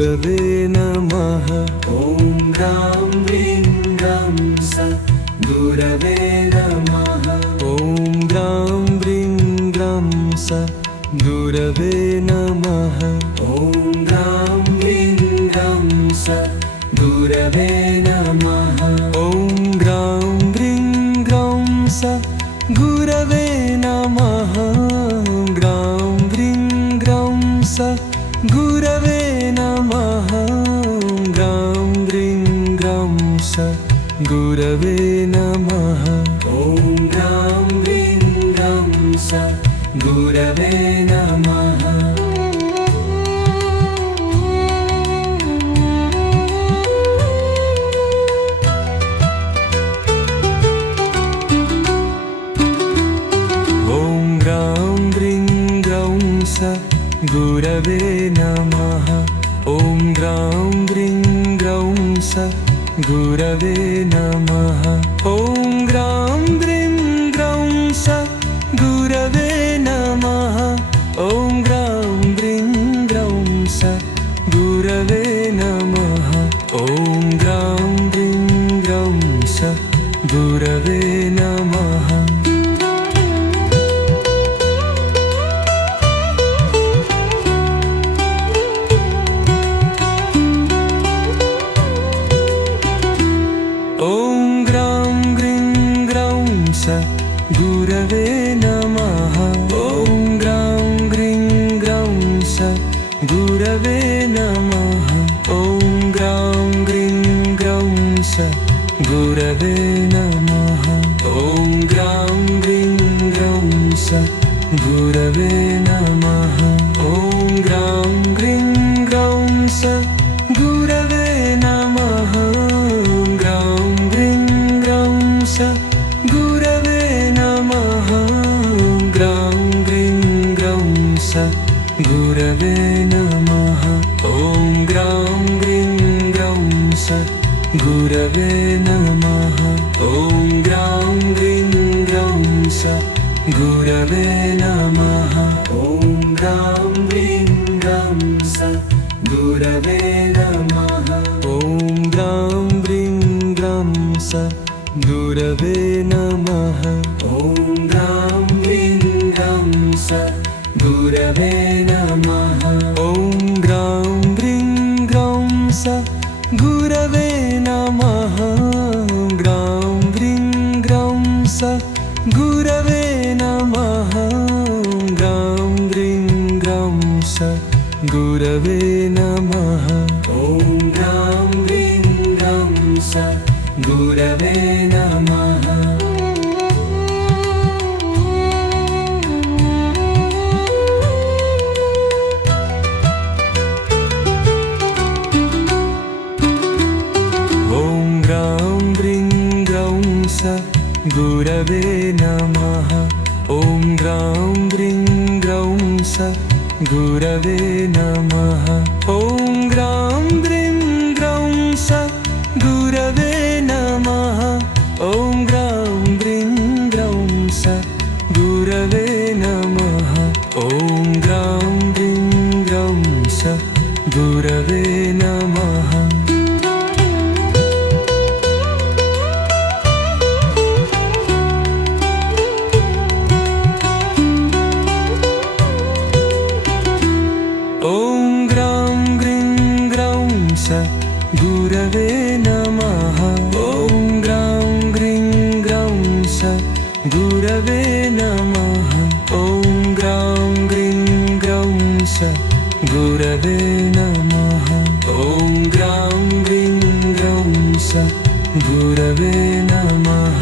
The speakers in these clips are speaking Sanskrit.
गुरवे नमः। ॐ ग्रां ह्रीं ग्रां स गुरवे नमः। ॐ ग्रां ह्रीं ग्रां स गुरवे नमः। ॐ ग्रां ह्रीं ग्रां स गुरवे नमः। ॐ ग्रां ह्रीं ग्रां स गुरवे नमः। ग्रां ह्रीं ग्रां स गुरवे नमः। ग्रां ह्रीं ग्रां स गुरवे नमः। ॐ ग्रां ह्रीं ग्रां स गुरवे नमः। ॐ ग्रां ह्रीं ग्रां स गुरवे नमः। ॐ ग्रां ह्रीं ग्रां स गुरवे नमः। ॐ ग्रां ह्रीं ग्रां स गुरवे नमः। ॐ ग्रां ह्रीं ग्रां स गुरवे नमः। ॐ ग्रां ह्रीं ग्रां स गुरवे नमः। ॐ ग्रां ह्रीं ग्रां स गुरवे नमः। ॐ ग्रां ह्रीं ग्रां स गुरवे नमः। ॐ ग्रां ह्रीं ग्रां स गुरवे नमः। ॐ ग्रां ह्रीं ग्रां स गुरवे नमः। ॐ ग्रां ह्रीं ग्रां स गुरवे नमः। ग्रां ह्रीं ग्रां स गुरवे नमः। ग्रां ह्रीं ग्रां स गुरवे नमः। ॐ ग्रां ह्रीं ग्रां स गुरवे नमः। ॐ ग्रां ह्रीं ग्रां स गुरवे नमः। ॐ ग्रां ह्रीं ग्रां स गुरवे नमः। ॐ ग्रां ह्रीं ग्रां स गुरवे नमः। ॐ ग्रां ह्रीं ग्रां स गुरवे नमः। ॐ ग्रां ह्रीं ग्रां स गुरवे नमः। ग्रां ह्रीं ग्रां स गुरवे नमः। ग्रां ह्रीं ग्रां स गुरवे नमः। ॐ ग्रां ह्रीं ग्रां स गुरवे नमः। ॐ ग्रां ह्रीं ग्रां स गुरवे नमः। ॐ ग्रां ह्रीं ग्रां स गुरवे नमः। ॐ ग्रां ह्रीं ग्रां स गुरवे नमः। ॐ ग्रां ह्रीं ग्रां स गुरवे नमः। ॐ ग्रां ह्रीं ग्रां स गुरवे नमः। ॐ ग्रां ह्रीं ग्रां स गुरवे नमः। ॐ ग्रां ह्रीं ग्रां स गुरवे नमः। ॐ ग्रां ह्रीं ग्रां स गुरवे नमः। ॐ ग्रां ह्रीं ग्रां स गुरवे नमः।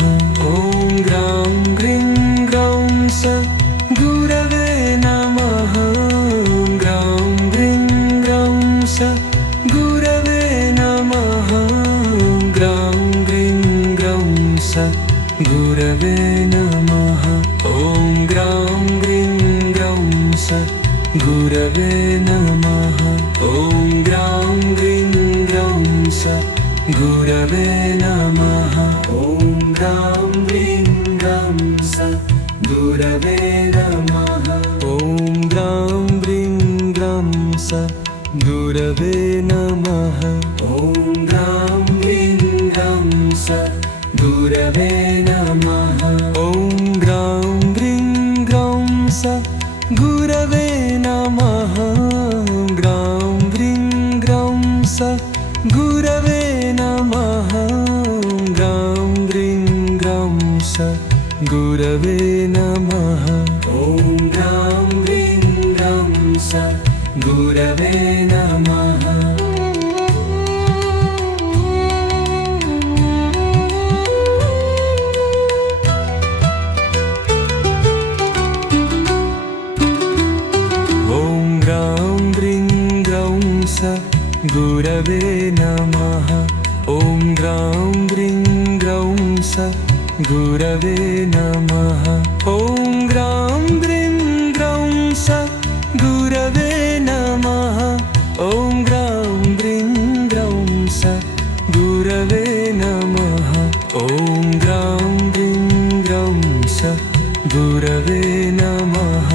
ॐ ग्रां ह्रीं ग्रां स गुरवे नमः। ग्रां ह्रीं ग्रां स गुरवे नमः। ग्रां ह्रीं ग्रां स गुरवे नमः। ॐ ग्रां ह्रीं ग्रां स गुरवे नमः। ॐ ग्रां ह्रीं ग्रां स गुरवे नमः। ॐ ग्रां ह्रीं ग्रां स गुरवे नमः। ॐ ग्रां ह्रीं ग्रां स गुरवे गुरवे नमः। ॐ ग्रां ग्रीं ग्रं स गुरवे नमः। ॐ ग्रां ग्रीं ग्रौं स गुरवे नमः। ग्रां ग्रीं ग्रौं स गुरवे नमः। ग्रां ग्रीं ग्रौं स गुरवे नमः। ॐ ग्रां ग्रीं ग्रं स गुरवे नमः। ॐ ग्रां ग्रीं ग्रौं स गुरवे नमः। ॐ ग्रां ग्रीं ग्रौं स गुरवे नमः। ॐ ग्रां ग्रीं ग्रौं स गुरवे नमः। ॐ ग्रां ग्रीं ग्रौं स गुरवे नमः। ॐ ग्रां ग्रीं ग्रौं स गुरवे नमः।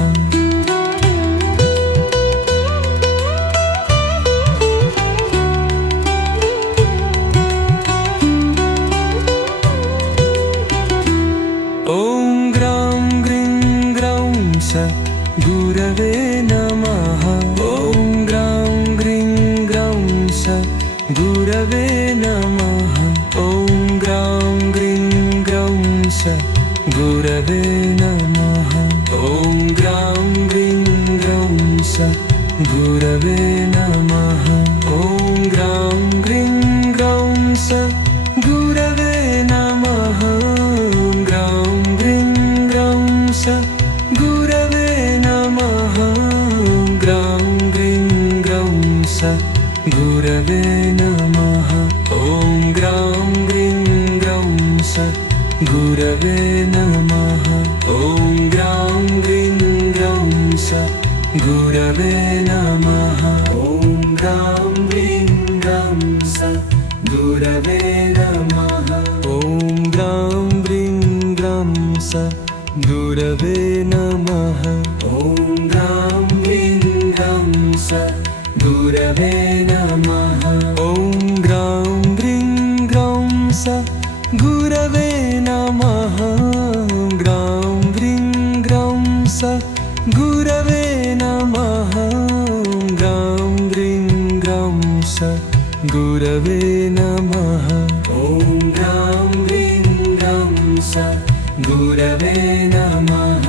ॐ ग्रां ग्रीं ग्रौं स गुरवे नमः। ॐ ग्रां ग्रीं ग्रौं स गुरवे नमः। ॐ ग्रां ग्रीं ग्रौं स गुरवे नमः। ॐ ग्रां ग्रीं ग्रौं स गुरवे नमः। ॐ ग्रां ग्रीं ग्रौं स गुरवे नमः। ग्रां ग्रीं ग्रौं स गुरवे नमः। ग्रां ग्रीं ग्रौं स गुरवे नमः। ॐ ग्रां ग्रीं ग्रौं स गुरवे नमः। ॐ ग्रां ग्रीं ग्रौं स गुरवे नमः। ॐ ग्रां ग्रीं ग्रं स गुरवे नमः। ॐ ग्रां ग्रीं ग्रौं स गुरवे नमः। ॐ ग्रां ग्रीं ग्रं स गुरवे नमः। ॐ ग्रां ग्रीं ग्रौं स गुरवे नमः। ग्रां ग्रीं ग्रौं स गुरवे नमः। ग्रां ग्रीं ग्रौं स गुरवे नमः। ॐ ग्रां ग्रीं ग्रं स गुरवे नमः।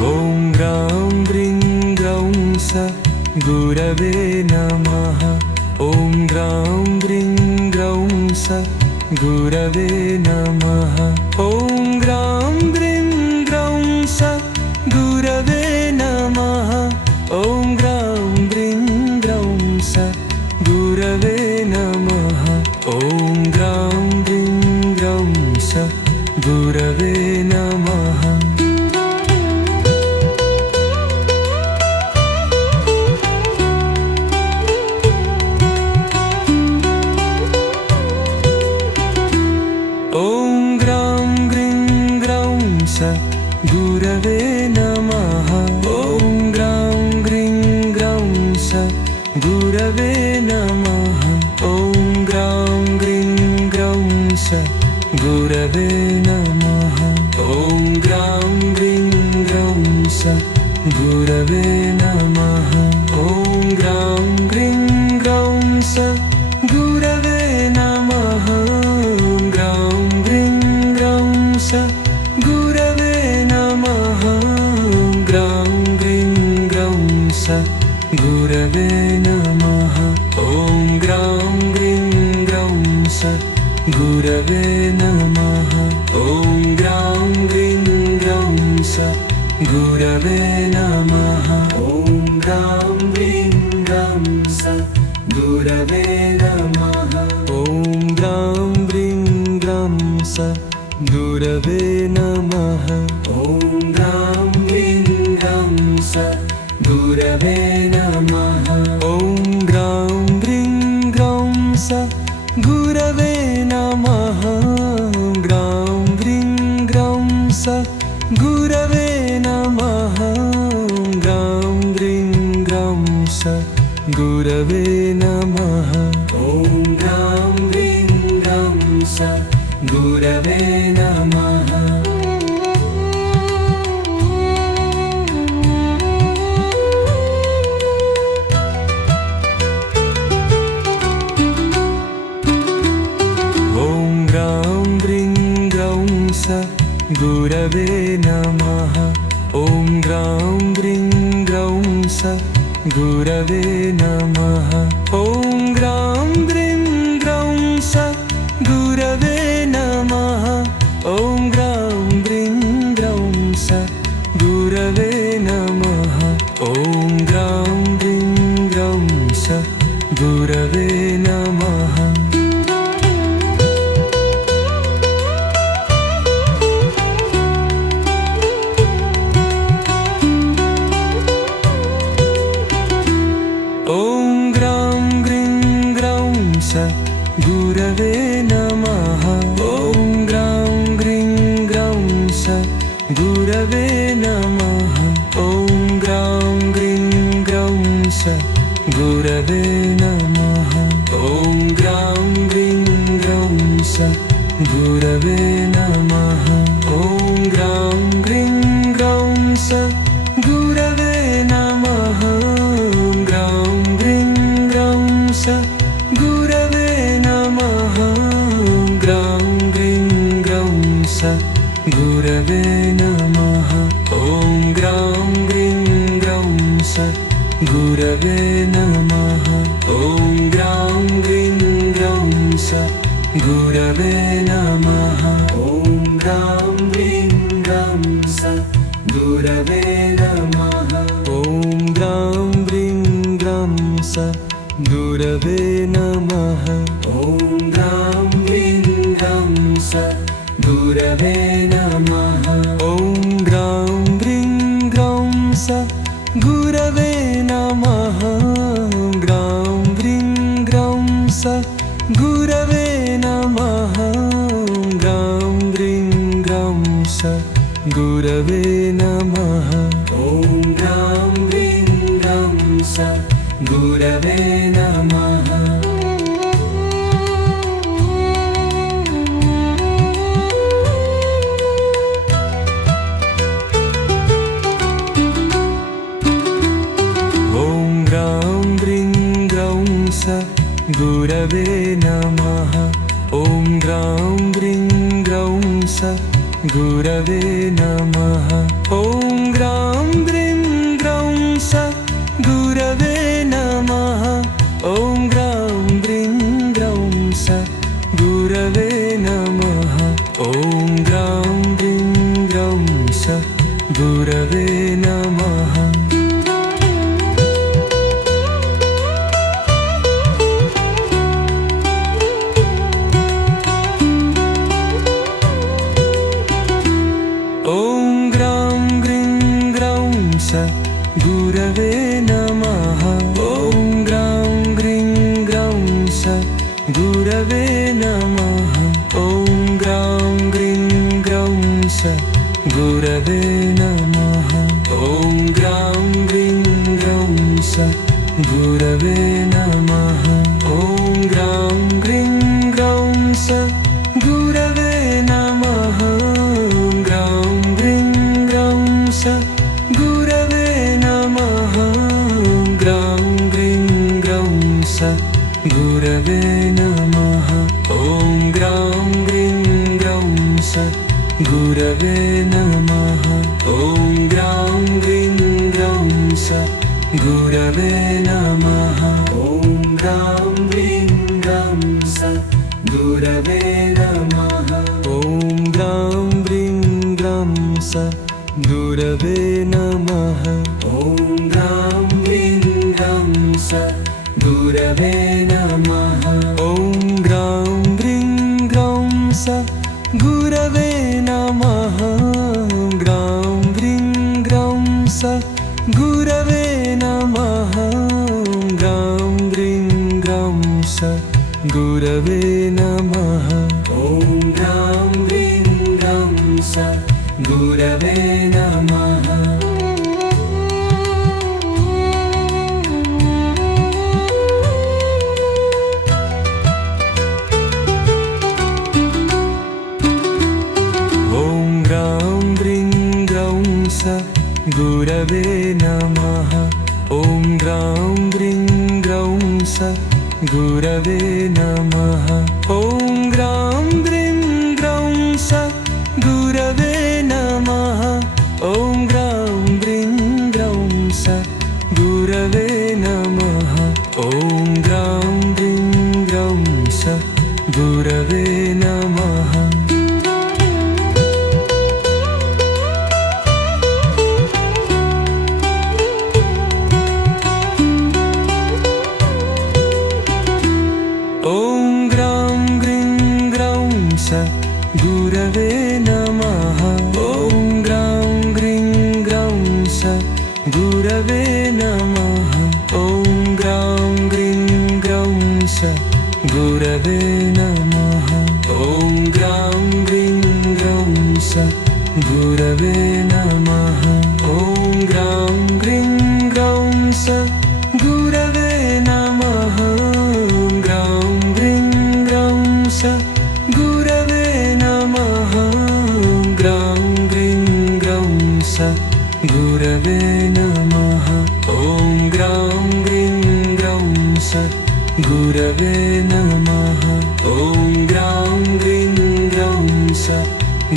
ॐ ग्रां ग्रीं ग्रौं स गुरवे नमः। ॐ ग्रां ग्रीं ग्रौं स गुरवे नमः। ॐ ग्रां ग्रीं ग्रौं स गुरवे नमः। ॐ ग्रां ग्रीं ग्रौं स गुरवे नमः। ॐ ग्रां ग्रीं ग्रौं स गुरवे नमः। ॐ ग्रां ग्रीं ग्रौं स गुरवे नमः। ॐ ग्रां ग्रीं ग्रौं स गुरवे नमः। ॐ ग्रां ग्रीं ग्रौं स गुरवे नमः। ॐ ग्रां ग्रीं ग्रौं स गुरवे नमः। ॐ ग्रां ग्रीं ग्रौं स गुरवे नमः। ग्रां ग्रीं ग्रौं स गुरवे नमः। ग्रां ग्रीं ग्रौं स गुरवे नमः। ॐ ग्रां ग्रीं ग्रौं स गुरवे नमः। ॐ ग्रां ग्रीं ग्रौं स गुरवे नमः। ॐ ग्रां ग्रीं ग्रं स गुरवे नमः। ॐ ग्रां ग्रीं ग्रौं स गुरवे नमः। ॐ ग्रां ग्रीं ग्रं स गुरवे नमः। ॐ ग्रां ग्रीं ग्रौं स गुरवे नमः। स गुरवे नमः। ॐ ग्रां ग्रीं ग्रौं स गुरवे नमः। ॐ ग्रां ग्रीं ग्रौं स गुरवे नमः। ॐ ग्रां ग्रीं ग्रौं स गुरवे नमः। ॐ ग्रां ग्रीं ग्रौं स गुरवे नमः। ॐ ग्रां ग्रीं ग्रौं स गुरवे नमः। ॐ ग्रां ग्रीं ग्रौं स गुरवे नमः। ॐ ग्रां ग्रीं ग्रौं स गुरवे नमः। ॐ ग्रां ग्रीं ग्रौं स गुरवे नमः। ॐ ग्रां ग्रीं ग्रौं स गुरवे नमः। ॐ ग्रां ग्रीं ग्रौं स गुरवे नमः। ग्रां ग्रीं ग्रौं स गुरवे नमः। ग्रां ग्रीं ग्रौं स गुरवे नमः। ॐ ग्रां ग्रीं ग्रौं स गुरवे नमः। ॐ ग्रां ग्रीं ग्रौं स गुरवे नमः। ॐ ग्रां ग्रीं ग्रौं स गुरवे नमः। ॐ ग्रां ग्रीं ग्रौं स गुरवे नमः। ॐ ग्रां ग्रीं ग्रौं स गुरवे नमः। ॐ ग्रां ग्रीं ग्रौं स गुरवे नमः। ग्रां ग्रीं ग्रौं स गुरवे नमः। ग्रां ग्रीं ग्रौं स गुरवे नमः। ॐ ग्रां ग्रीं ग्रौं स गुरवे नमः। ॐ ग्रां ग्रीं ग्रौं स गुरवे नमः। ॐ ग्रां ग्रीं ग्रौं स गुरवे नमः। ॐ ग्रां ग्रीं ग्रौं स गुरवे नमः। ॐ ग्रां ग्रीं ग्रौं स गुरवे नमः। ॐ ग्रां ग्रीं ग्रौं स गुरवे नमः। ॐ ग्रां ग्रीं ग्रौं स गुरवे नमः। ॐ ग्रां ग्रीं ग्रौं स गुरवे नमः। ॐ ग्रां ग्रीं ग्रौं स गुरवे नमः। ॐ ग्रां ग्रीं ग्रौं स गुरवे नमः। ॐ ग्रां ग्रीं ग्रौं स गुरवे नमः। ग्रां ग्रीं ग्रौं स गुरवे नमः। ग्रां ग्रीं ग्रौं स गुरवे नमः। ॐ ग्रां ग्रीं ग्रौं स गुरवे नमः। ॐ ग्रां ग्रीं ग्रौं स गुरवे नमः। ॐ ग्रां ग्रीं ग्रौं स गुरवे नमः। ॐ ग्रां ग्रीं ग्रौं स गुरवे नमः। ॐ ग्रां ग्रीं ग्रौं स गुरवे नमः। ॐ ग्रां ग्रीं ग्रौं स गुरवे नमः। ग्रां ग्रीं ग्रौं स गुरवे नमः। ग्रां ग्रीं ग्रौं स गुरवे नमः। ॐ ग्रां ग्रीं ग्रौं स गुरवे नमः। गुरवे नमः ॐ ग्रां ग्रीं ग्रौं स गुरवे नमः ॐ ग्रां ग्रीं ग्रौं स गुरवे नमः ॐ ग्रां ग्रीं ग्रौं स गुरवे नमः ॐ ग्रां ग्रीं ग्रौं स गुरवे नमः गुरवे नमः ॐ ग्रां ग्रीं ग्रौं स गुरवे नमः ॐ ग्रां ग्रीं ग्रौं स गुरवे नमः ॐ ग्रां ग्रीं ग्रौं स गुरवे नमः ॐ ग्रां ग्रीं ग्रौं स गुरवे नमः ग्रां ग्रीं ग्रौं स गुरवे नमः ग्रां ग्रीं ग्रौं स गुरवे नमः ॐ ग्रां ग्रीं ग्रौं स गुरवे नमः ॐ ग्रां ग्रीं ग्रौं स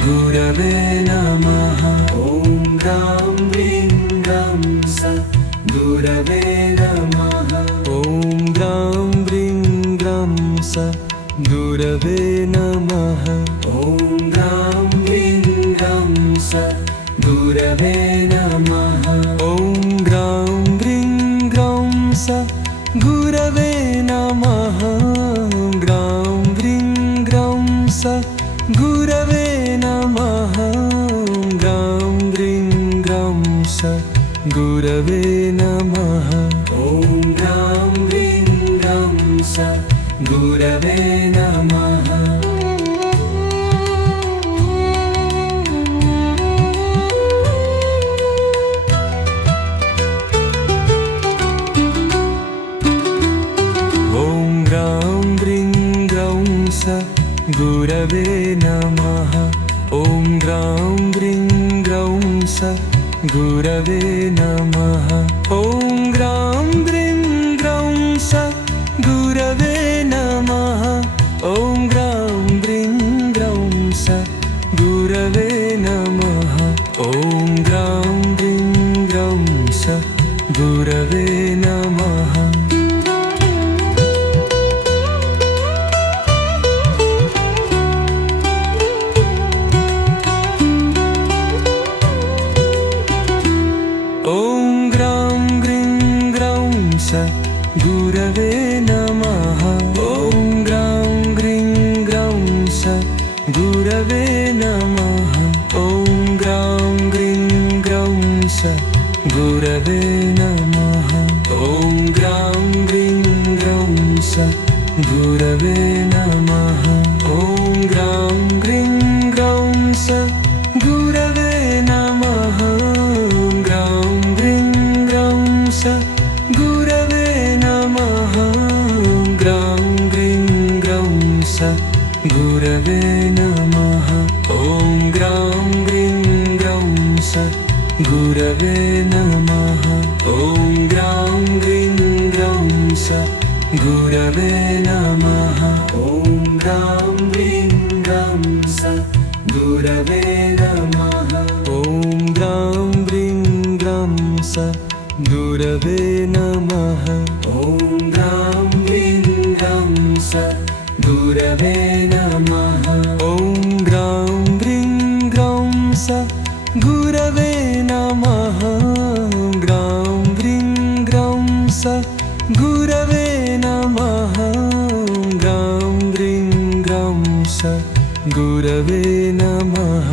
गुरवे नमः ॐ ग्रां ग्रीं ग्रौं स गुरवे नमः ॐ ग्रां ग्रीं ग्रौं स गुरवे नमः ॐ ग्रां ग्रीं ग्रौं स गुरवे नमः ॐ ग्रां ग्रीं ग्रौं स गुरवे नमः ग्रां ग्रीं ग्रौं स गुरवे नमः ग्रां ग्रीं ग्रौं स गुरवे नमः ॐ ग्रां ग्रीं ग्रौं स गुरवे नमः ॐ ग्रां ग्रीं ग्रौं स गुरवे नमः ॐ ग्रां ग्रीं ग्रौं स गुरवे नमः ॐ ग्रां ग्रीं ग्रौं स गुरवे नमः ॐ ग्रां ग्रीं ग्रौं स गुरवे नमः ॐ ग्रां ग्रीं ग्रौं स गुरवे नमः ॐ ग्रां ग्रीं ग्रौं स गुरवे नमः ॐ ग्रां ग्रीं ग्रौं स गुरवे नमः ॐ ग्रां ग्रीं ग्रौं स गुरवे नमः ॐ ग्रां ग्रीं ग्रौं स गुरवे नमः ॐ ग्रां ग्रीं ग्रौं स गुरवे नमः ग्रां ग्रीं ग्रौं स गुरवे नमः ग्रां ग्रीं ग्रौं स गुरवे नमः ॐ ग्रां ग्रीं ग्रौं स गुरवे नमः ॐ ग्रां ग्रीं ग्रौं स गुरवे नमः ॐ ग्रां ग्रीं ग्रौं स गुरवे नमः ॐ ग्रां ग्रीं ग्रौं स गुरवे नमः ॐ ग्रां ग्रीं ग्रौं स गुरवे नमः ॐ ग्रां ग्रीं ग्रौं स गुरवे नमः ग्रां ग्रीं ग्रौं स गुरवे नमः ग्रां ग्रीं ग्रौं स गुरवे नमः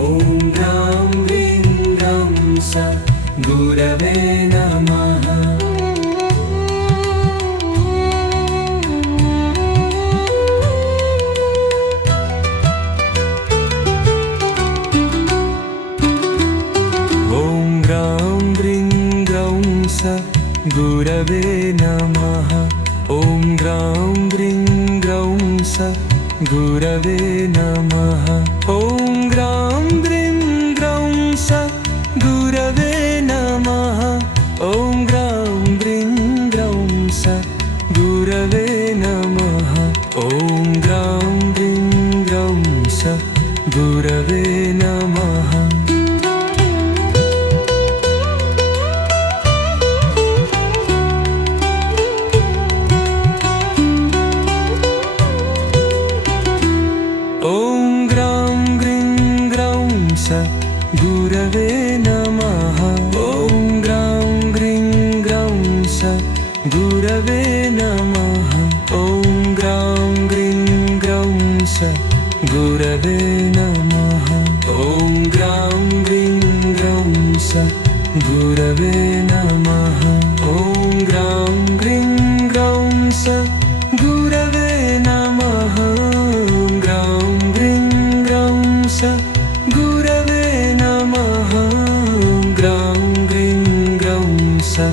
ॐ ग्रां ग्रीं ग्रौं स गुरवे नमः गुरवे नमः ॐ ग्रां ग्रीं ग्रौं स गुरवे नमः ॐ ग्रां ग्रीं ग्रौं स गुरवे नमः स गुरवे नमः ॐ ग्रां ग्रीं ग्रौं स गुरवे नमः ॐ ग्रां ग्रीं ग्रौं स गुरवे नमः ॐ ग्रां ग्रीं ग्रौं स गुरवे नमः ॐ ग्रां ग्रीं ग्रौं स गुरवे नमः ॐ ग्रां ग्रीं ग्रौं स गुरवे नमः ग्रां ग्रीं ग्रौं स गुरवे नमः ग्रां ग्रीं ग्रौं स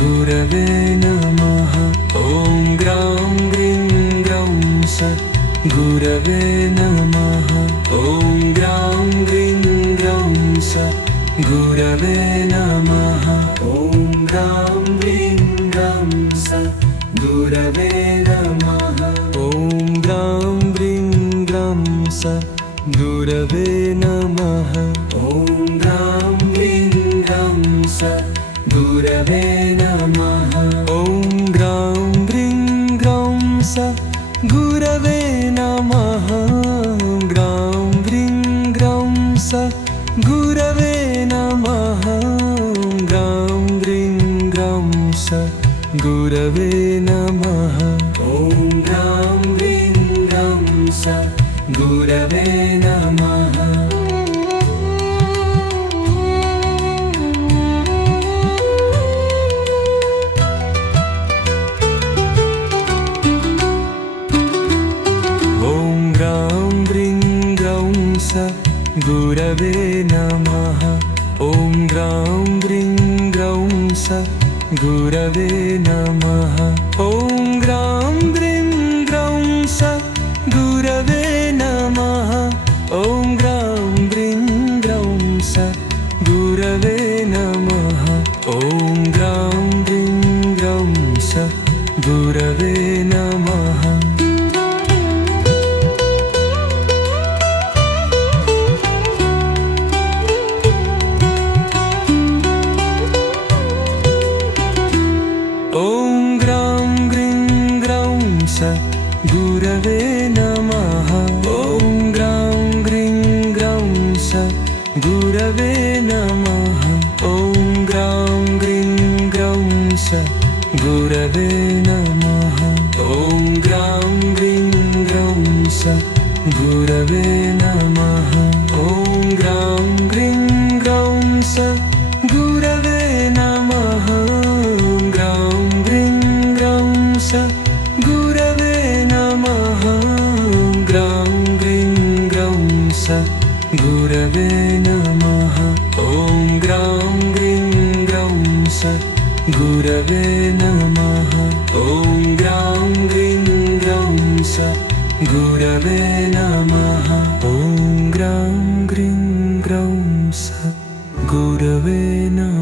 गुरवे नमः ॐ ग्रां ग्रीं ग्रौं स गुरवे नमः ॐ ग्रां ग्रीं ग्रौं स गुरवे नमः ॐ ग्रां ग्रीं ग्रौं स गुरवे नमः ॐ ग्रां ग्रीं ग्रौं स गुरवे नमः ॐ ग्रां ग्रीं ग्रौं स गुरवे नमः ॐ ग्रां ग्रीं ग्रौं स गुरवे नमः ग्रां ग्रीं ग्रौं स गुरवे नमः ग्रां ग्रीं ग्रौं स गुरवे नमः ॐ ग्रां ग्रीं ग्रौं स गुरवे नमः ॐ ग्रां ग्रीं ग्रौं स गुरवे नमः ॐ ग्रां ग्रीं ग्रौं स गुरवे नमः ॐ ग्रां ग्रीं ग्रौं स गुरवे नमः ॐ ग्रां ग्रीं ग्रौं स गुरवे नमः ॐ ग्रां ग्रीं ग्रौं स गुरवे नमः ॐ ग्रां ग्रीं ग्रौं स गुरवे नमः ॐ ग्रां ग्रीं ग्रौं स गुरवे नमः ॐ ग्रां ग्रीं ग्रौं स गुरवे नमः ॐ ग्रां ग्रीं ग्रौं स गुरवे नमः ॐ ग्रां ग्रीं ग्रौं स गुरवे नमः ग्रां ग्रीं ग्रौं स गुरवे नमः ग्रां ग्रीं ग्रौं स गुरवे नमः ॐ ग्रां ग्रीं ग्रौं स गुरवे नमः ॐ ग्रां ग्रीं ग्रौं स गुरवे नमः ॐ ग्रां ग्रीं ग्रौं स गुरवे नमः।